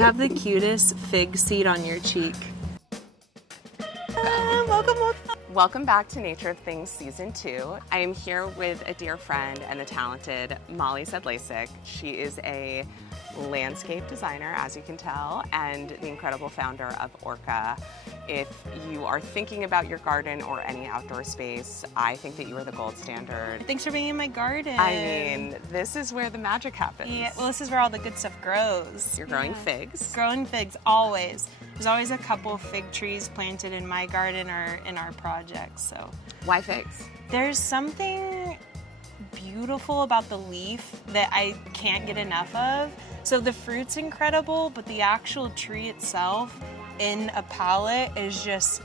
You have the cutest fig seed on your cheek. Welcome. Welcome back to Nature of Things Season 2. I am here with a dear friend and the talented Molly Sedlacek. She is a landscape designer, as you can tell, and the incredible founder of Orca. If you are thinking about your garden or any outdoor space, I think that you are the gold standard. Thanks for being in my garden. I mean, this is where the magic happens. Yeah, well, this is where all the good stuff grows. You're growing figs. Growing figs, always. There's always a couple fig trees planted in my garden or in our projects, so. Why figs? There's something beautiful about the leaf that I can't get enough of. So the fruit's incredible, but the actual tree itself in a palette is just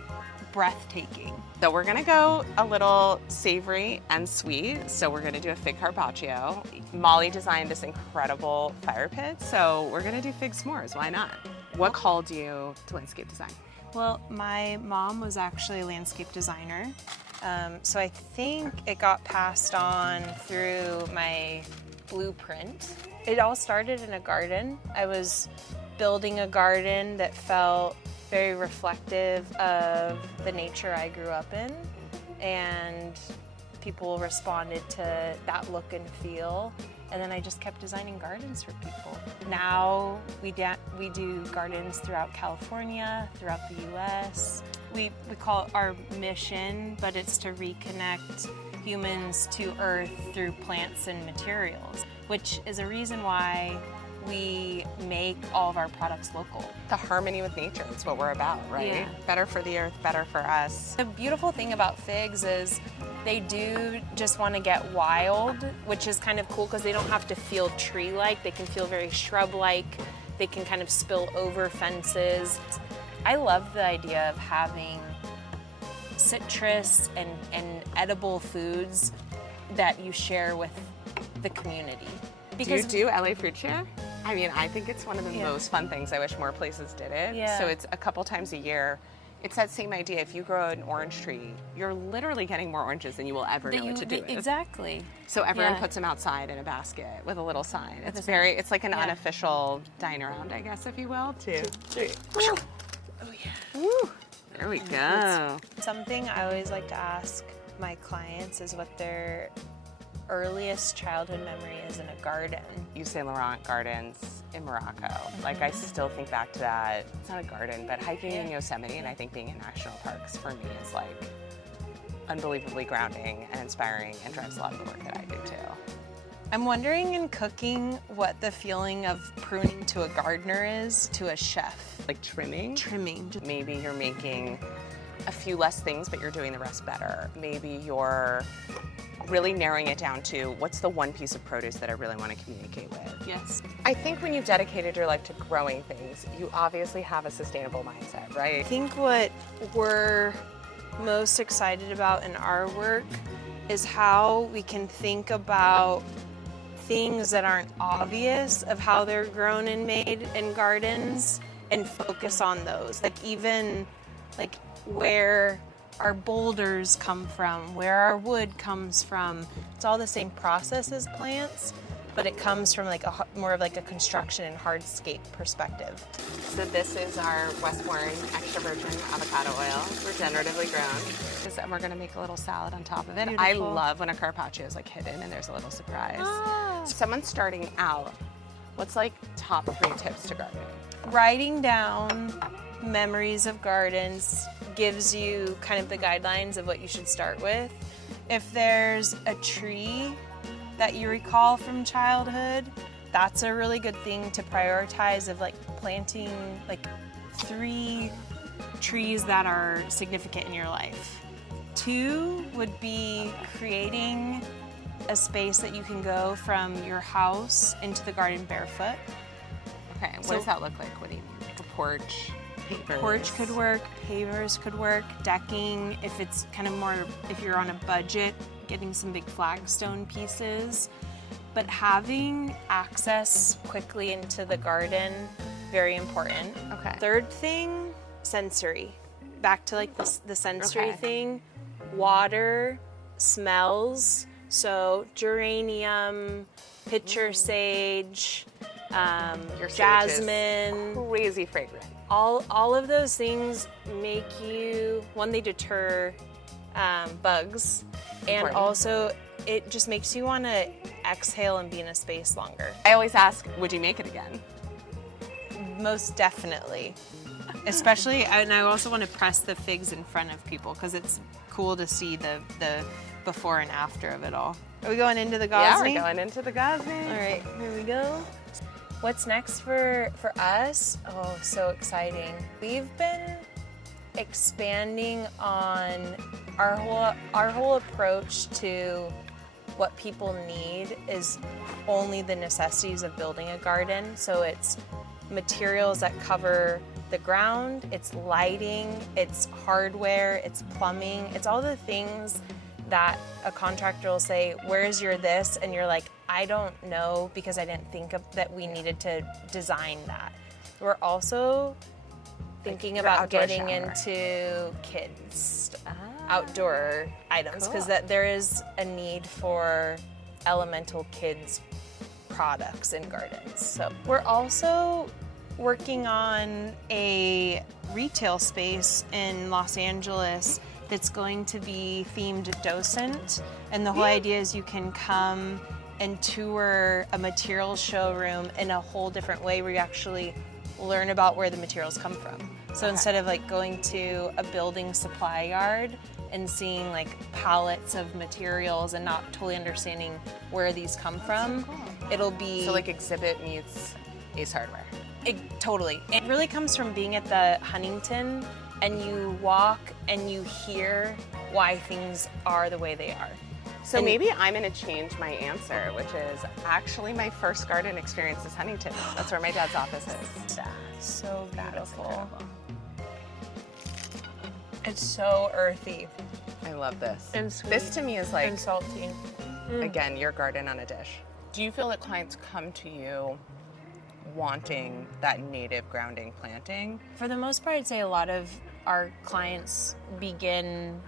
breathtaking. So we're gonna go a little savory and sweet. So we're gonna do a fig carpaccio. Molly designed this incredible fire pit, so we're gonna do fig s'mores, why not? What called you to landscape design? Well, my mom was actually a landscape designer. So I think it got passed on through my blueprint. It all started in a garden. I was building a garden that felt very reflective of the nature I grew up in, and people responded to that look and feel, and then I just kept designing gardens for people. Now we do gardens throughout California, throughout the US. We call it our mission, but it's to reconnect humans to Earth through plants and materials, which is a reason why we make all of our products local. The harmony with nature is what we're about, right? Yeah. Better for the earth, better for us. The beautiful thing about figs is they do just want to get wild, which is kind of cool because they don't have to feel tree-like. They can feel very shrub-like. They can kind of spill over fences. I love the idea of having citrus and edible foods that you share with the community. Because do you do LA Fruit Share? I mean, I think it's one of the most fun things. I wish more places did it. Yeah. So it's a couple times a year. It's that same idea. If you grow an orange tree, you're literally getting more oranges than you will ever know what to do with. Exactly. So everyone puts them outside in a basket with a little sign. It's like an unofficial dine around, I guess, if you will. 2, 3. Oh yeah. Woo. There we go. Something I always like to ask my clients is what their earliest childhood memory is in a garden. You say Laurent Gardens in Morocco. Like, I still think back to that. It's not a garden, but hiking in Yosemite and I think being in national parks for me is like unbelievably grounding and inspiring and drives a lot of the work that I do too. I'm wondering in cooking what the feeling of pruning to a gardener is to a chef. Like trimming? Trimming. Maybe you're making a few less things, but you're doing the rest better. Maybe you're really narrowing it down to what's the one piece of produce that I really want to communicate with. Yes. I think when you've dedicated your life to growing things, you obviously have a sustainable mindset, right? I think what we're most excited about in our work is how we can think about things that aren't obvious of how they're grown and made in gardens and focus on those. Like even like where our boulders come from, where our wood comes from. It's all the same process as plants, but it comes from like more of like a construction and hardscape perspective. So this is our Westbourne extra virgin avocado oil, regeneratively grown. And we're gonna make a little salad on top of it. Beautiful. I love when a carpaccio is like hidden and there's a little surprise. Someone starting out, what's like top 3 tips to gardening? Writing down memories of gardens gives you kind of the guidelines of what you should start with. If there's a tree that you recall from childhood, that's a really good thing to prioritize of like planting like 3 trees that are significant in your life. 2 would be creating a space that you can go from your house into the garden barefoot. Okay, what does that look like? What do you mean? Like a porch? Pavers. Porch could work, pavers could work, decking, if it's kind of more, if you're on a budget, getting some big flagstone pieces. But having access quickly into the garden, very important. Okay. 3rd thing, sensory. Back to like the sensory thing, water, smells. So geranium, pitcher sage, Your sage is jasmine. crazy fragrant. All of those things make you, one, they deter bugs, and Important. also it just makes you want to exhale and be in a space longer. I always ask, would you make it again? Most definitely. Especially, and I also want to press the figs in front of people because it's cool to see the before and after of it all. Are we going into the gosney? Yeah, we're going into the gosney. All right, here we go. What's next for us? Oh, so exciting. We've been expanding on our whole approach to what people need is only the necessities of building a garden. So it's materials that cover the ground, it's lighting, it's hardware, it's plumbing, it's all the things that a contractor will say, where's your this? And you're like, I don't know because I didn't think that we needed to design that. We're also thinking about getting into kids outdoor items because that there is a need for elemental kids products in gardens. So we're also working on a retail space in Los Angeles that's going to be themed docent, and the whole idea is you can come and tour a materials showroom in a whole different way where you actually learn about where the materials come from. So instead of like going to a building supply yard and seeing like pallets of materials and not totally understanding where these come from, it'll be So like exhibit meets Ace Hardware. Totally. It really comes from being at the Huntington and you walk and you hear why things are the way they are. So maybe I'm going to change my answer, which is actually my first garden experience is Huntington. That's where my dad's office is. So beautiful. It's so earthy. I love this. And sweet. This to me is like, And salty. again, your garden on a dish. Do you feel that clients come to you wanting that native grounding planting? For the most part, I'd say a lot of our clients begin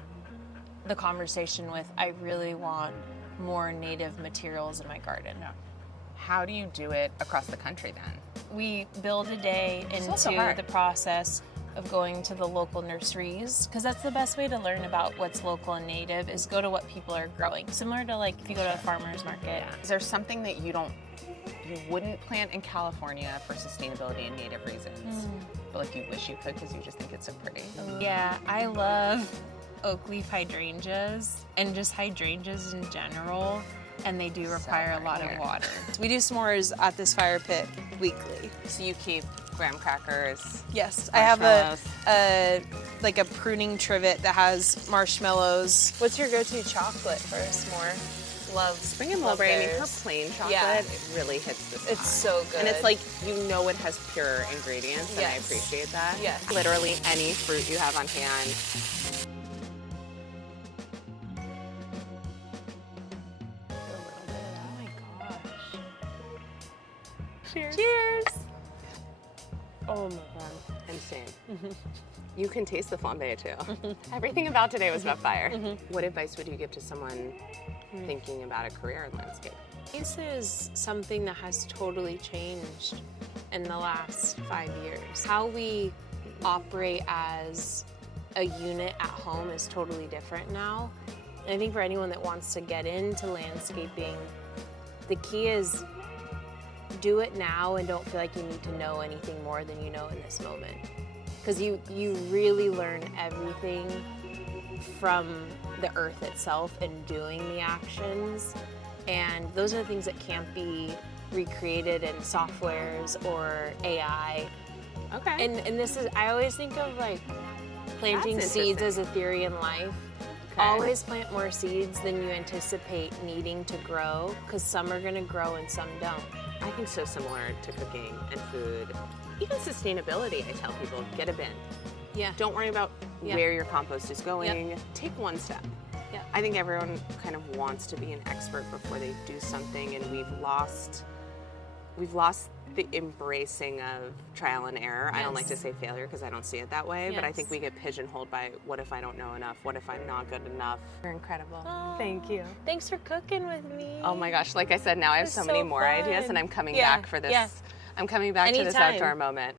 the conversation with, I really want more native materials in my garden. Yeah. How do you do it across the country then? We build a day also into hard. the process of going to the local nurseries, because that's the best way to learn about what's local and native is go to what people are growing. Similar to like if you go to a farmer's market. Yeah. Is there something that you wouldn't plant in California for sustainability and native reasons, but like you wish you could because you just think it's so pretty? Yeah, I love oak leaf hydrangeas and just hydrangeas in general, and they do require a lot of water. We do s'mores at this fire pit weekly. So you keep graham crackers. Yes, I have a like a pruning trivet that has marshmallows. What's your go-to chocolate for a s'more? Love Spring and mulberry. I mean, her plain chocolate, it really hits the spot. It's so good. And it's like, you know it has pure ingredients, and I appreciate that. Yes. Literally any fruit you have on hand. Oh my gosh. Cheers. Cheers. Oh my god. Insane. You can taste the flambe too. Everything about today was about fire. What advice would you give to someone thinking about a career in landscape? This is something that has totally changed in the last 5 years. How we operate as a unit at home is totally different now. And I think for anyone that wants to get into landscaping, the key is do it now and don't feel like you need to know anything more than you know in this moment. Because you really learn everything from the earth itself and doing the actions. And those are the things that can't be recreated in softwares or AI. Okay. And this is, I always think of like planting seeds as a theory in life. Okay. Always plant more seeds than you anticipate needing to grow, because some are gonna grow and some don't. I think so similar to cooking and food. Even sustainability, I tell people, get a bin. Yeah. Don't worry about where your compost is going. Take one step. Yeah. I think everyone kind of wants to be an expert before they do something, and we've lost the embracing of trial and error. I don't like to say failure because I don't see it that way, but I think we get pigeonholed by what if I don't know enough? What if I'm not good enough? You're incredible. Oh, thank you. Thanks for cooking with me. Oh my gosh, like I said, now I have so many more ideas, and I'm coming back for this I'm coming back to this Anytime. outdoor moment.